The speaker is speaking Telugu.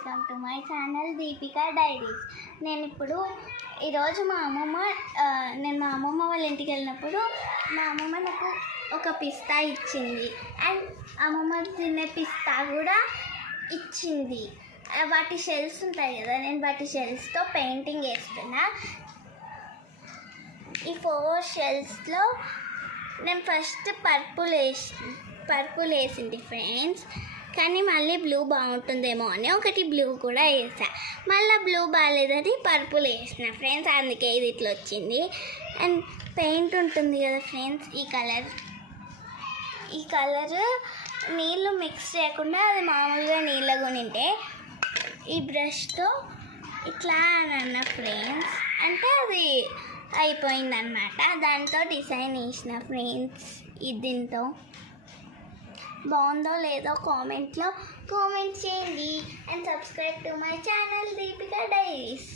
Welcome to my channel Deepika diaries. నేను ఇప్పుడు ఈరోజు నేను మా అమ్మమ్మ వాళ్ళ ఇంటికి వెళ్ళినప్పుడు మా అమ్మమ్మ నాకు ఒక పిస్తా ఇచ్చింది అండ్ అమ్మమ్మ తినే పిస్తా కూడా ఇచ్చింది. వాటి షెల్స్ ఉంటాయి కదా, నేను వాటి షెల్స్తో పెయింటింగ్ వేస్తున్నా. ఈ 4 షెల్స్లో నేను ఫస్ట్ పర్పుల్ వేసింది ఫ్రెండ్స్, కానీ మళ్ళీ బ్లూ బాగుంటుందేమో అని ఒకటి బ్లూ కూడా వేసా. మళ్ళీ బ్లూ బాగాలేదని పర్పుల్ వేసిన ఫ్రెండ్స్, అందుకే ఇది ఇట్లా వచ్చింది. అండ్ పెయింట్ ఉంటుంది కదా ఫ్రెండ్స్, ఈ కలర్ నీళ్ళు మిక్స్ చేయకుండా అది మామూలుగా నీళ్ళగా ఉంటే ఈ బ్రష్తో ఇట్లా అని అన్న ఫ్రెండ్స్, అంటే అది అయిపోయిందనమాట. దాంతో డిజైన్ వేసిన ఫ్రెండ్స్. దీంతో బాగుందో లేదో కామెంట్ చేయండి and subscribe to my channel Deepika diaries.